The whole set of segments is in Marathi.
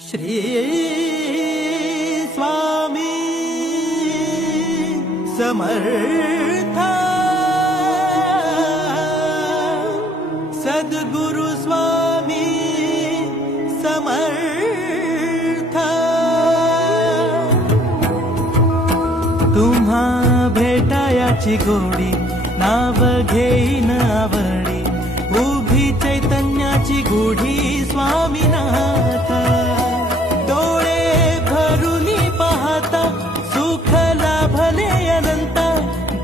श्री स्वामी समर्थ सद्गुरु स्वामी समर्थ तुम्हा भेटायाची गोडी नाव घेईन आवडी उभी चैतन्याची गुढी स्वामीनाथ डोळे भरुनी पाहता सुख लाभले अनंत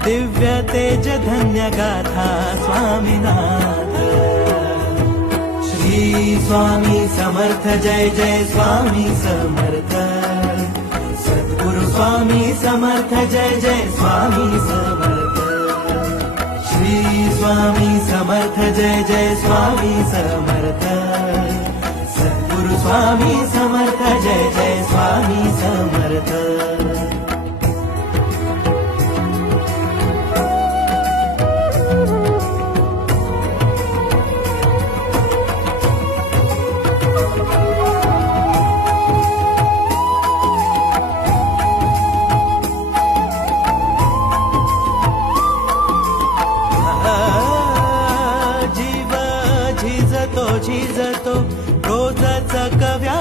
दिव्य तेज धन्य गाथा स्वामीनाथ श्री स्वामी समर्थ जय जय स्वामी समर्थ सद्गुरु स्वामी समर्थ जय जय स्वामी समर्थ श्री स्वामी समर्थ जय जय स्वामी समर्थ सद्गुरु स्वामी समर्थ जय जय स्वामी समर्थ झिजतो रोजच कव्या